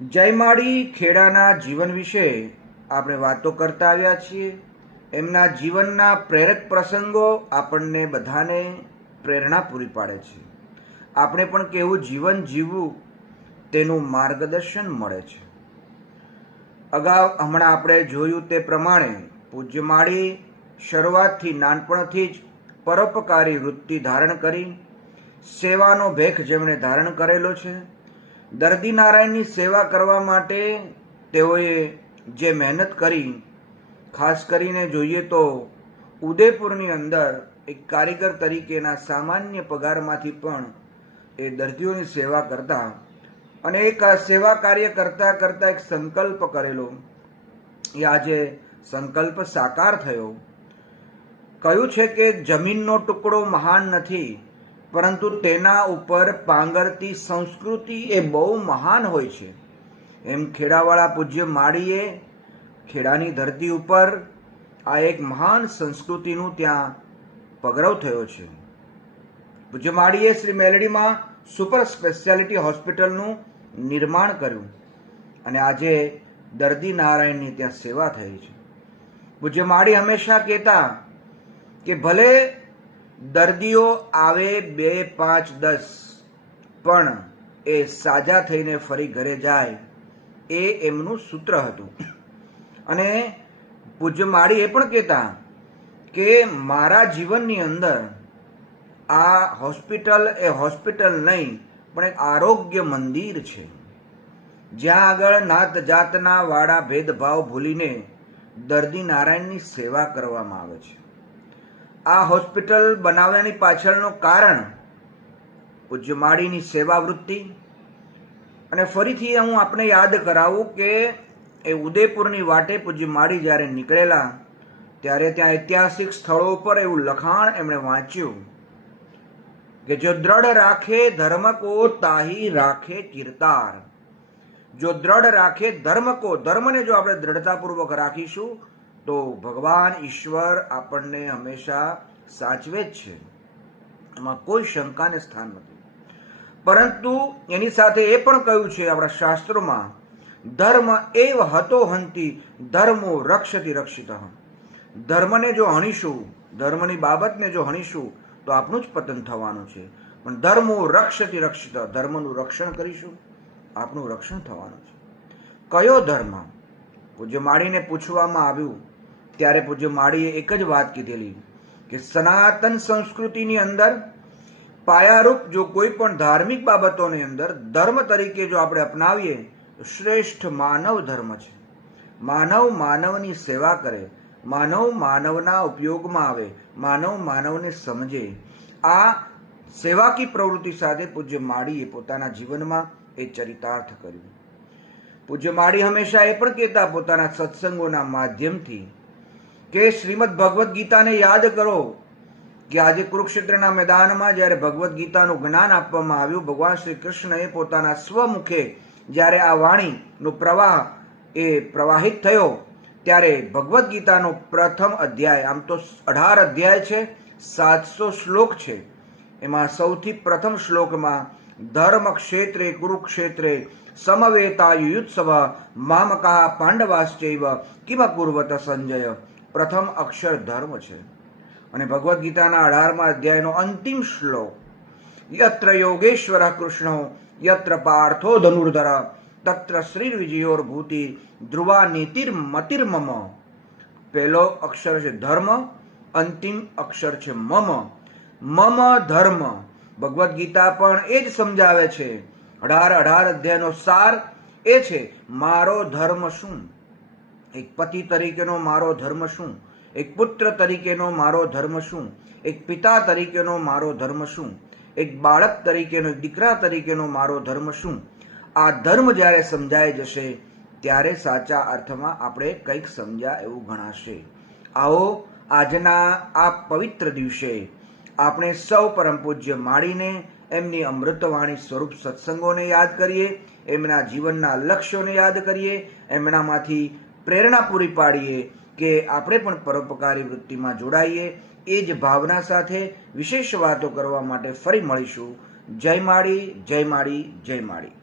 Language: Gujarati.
જયમાળી ખેડાના જીવન વિશે આપણે વાતો કરતા આવ્યા છીએ. એમના જીવનના પ્રેરક પ્રસંગો આપણને બધાને પ્રેરણા પૂરી પાડે છે. આપણે પણ કેવું જીવન જીવવું તેનું માર્ગદર્શન મળે છે. અગાઉ હમણાં આપણે જોયું તે પ્રમાણે પૂજ્ય માળી શરૂઆતથી નાનપણથી જ પરોપકારી વૃત્તિ ધારણ કરી સેવાનો ભેખ જેમણે ધારણ કરેલો છે. દર્દી નારાયણની સેવા કરવા માટે તેઓએ જે મહેનત કરી, ખાસ કરીને જોઈએ તો ઉદયપુરની અંદર એક કારીગર તરીકેના સામાન્ય પગારમાંથી પણ એ દર્દીઓની સેવા કરતા અને એક સેવા કાર્ય કરતા કરતા એક સંકલ્પ કરેલો. એ આજે સંકલ્પ સાકાર થયો. કહ્યું છે કે જમીનનો ટુકડો મહાન નથી, પરંતુ તેના ઉપર પાંગરતી સંસ્કૃતિ એ બહુ મહાન હોય છે. એમ ખેડાવાળા પૂજ્ય માળીએ ખેડાની ધરતી ઉપર આ એક મહાન સંસ્કૃતિનું ત્યાં પગરવ થયો છે. પૂજ્ય માળીએ શ્રી મેલડીમાં સુપર સ્પેશિયાલિટી હોસ્પિટલનું નિર્માણ કર્યું અને આજે દર્દી નારાયણની ત્યાં સેવા થઈ છે. પૂજ્ય માળી હંમેશા કહેતા કે ભલે દર્દીઓ આવે 2, 5, 10 પણ એ સાજા થઈને ફરી ઘરે જાય, એ એમનું સૂત્ર હતું. અને પૂજ્ય માળી એ પણ કહેતા કે મારા જીવનની અંદર આ હોસ્પિટલ એ હોસ્પિટલ નહીં પણ એક આરોગ્ય મંદિર છે, જ્યાં આગળ નાત જાતના વાળા ભેદભાવ ભૂલીને દર્દી નારાયણની સેવા કરવામાં આવે છે. આ હોસ્પિટલ બનાવવાની પાછળનું કારણ પૂજ્ય માળીની સેવા વૃત્તિ. અને ફરીથી હું આપને યાદ કરાવું કે એ ઉદયપુરની વાટે પૂજ્ય માળી જ્યારે નીકળેલા ત્યારે ત્યાં ઐતિહાસિક સ્થળો ઉપર એવું લખાણ એમણે વાંચ્યું કે જો દ્રઢ રાખે ધર્મ કો તાહી રાખે કીર્તાર. જો દ્રઢ રાખે ધર્મ કો, ધર્મને જો આપણે દ્રઢતાપૂર્વક રાખીશું તો ભગવાન ઈશ્વર આપણને હંમેશા સાચવે જ છે. એમાં કોઈ શંકાને સ્થાન નથી. પરંતુ એની સાથે એ પણ કહ્યું છે આપણા શાસ્ત્રોમાં, ધર્મ એવ હતો હંતિ ધર્મો રક્ષતિ રક્ષિત. ધર્મને જો હણીશું, ધર્મની બાબતને જો હણીશું તો આપણું જ પતન થવાનું છે. પણ ધર્મો રક્ષતિ રક્ષિત, ધર્મનું રક્ષણ કરીશું આપણું રક્ષણ થવાનું છે. કયો ધર્મ? પૂજ્ય માળીને પૂછવામાં આવ્યું ત્યારે પૂજ્ય માળીએ એક જ વાત કીધેલી કે સનાતન સંસ્કૃતિની અંદર પાયારૂપ જો કોઈ પણ ધાર્મિક બાબતોની અંદર ધર્મ તરીકે જો આપણે અપનાવીએ તો શ્રેષ્ઠ માનવ ધર્મ છે. માનવ માનવની સેવા કરે, માનવ માનવના ઉપયોગમાં આવે, માનવ માનવને સમજે. આ સેવાકી પ્રવૃત્તિ સાથે પૂજ્ય માળીએ પોતાના જીવનમાં એ ચરિતાર્થ કર્યું. પૂજ્ય માળી હંમેશા એ પણ કહેતા પોતાના સત્સંગોના માધ્યમથી કે શ્રીમદ ભગવદ્ ગીતાને યાદ કરો કે આજે કુરુક્ષેત્રના મેદાનમાં જ્યારે ભગવદ્ ગીતાનું જ્ઞાન આપવામાં આવ્યું, ભગવાન શ્રી કૃષ્ણએ પોતાના સ્વમુખે જ્યારે આ વાણીનો પ્રવાહ એ પ્રવાહિત થયો ત્યારે ભગવદ્ ગીતાનો પ્રથમ અધ્યાય, આમ તો 18 અધ્યાય છે, 700 શ્લોક છે. એમાં સૌથી પ્રથમ શ્લોકમાં ધર્મ ક્ષેત્રે કુરુક્ષેત્રે સમવેતા યુયુત્સવ મામકા પાંડવાશ્ચૈવ કિમ કુર્વત સંજય. પ્રથમ અક્ષર ધર્મ છે. અને ભગવદ્ ગીતાના 18મા અધ્યાયનો અંતિમ શ્લોક, યત્ર યોગેશ્વર કૃષ્ણો યત્ર પાર્થો ધનુર્ધર તત્ર શ્રી વિજયોર ભૂતિ ધ્રુવા નીતિર મતિર્મમ. પહેલો અક્ષર છે ધર્મ, અંતિમ અક્ષર છે મમ. મમ ધર્મ. ભગવદ્ ગીતા પણ એ જ સમજાવે છે. 18 અધ્યાયનો સાર એ છે મારો ધર્મ શું, એક પતિ તરીકેનો મારો ધર્મ શું, એક પુત્ર તરીકેનો મારો ધર્મ શું, એક પિતા તરીકેનો મારો ધર્મ શું, એક બાળક તરીકેનો, એક દીકરા તરીકેનો મારો ધર્મ શું. આ ધર્મ જ્યારે સમજાઈ જશે ત્યારે સાચા અર્થમાં આપણે કંઈક સમજ્યા એવું ગણાશે. આવો આજના આ પવિત્ર દિવસે આપણે સૌ પરમ પૂજ્ય માળીને, એમની અમૃતવાણી સ્વરૂપ સત્સંગોને યાદ કરીએ, એમના જીવનના લક્ષ્યોને યાદ કરીએ, એમનામાંથી પ્રેરણા પૂરી પાડીએ કે આપણે પણ પરોપકારી વૃત્તિમાં જોડાઈએ. એ જ ભાવના સાથે વિશેષ વાતો કરવા માટે ફરી મળીશું. જય માળી, જય માળી, જય માળી.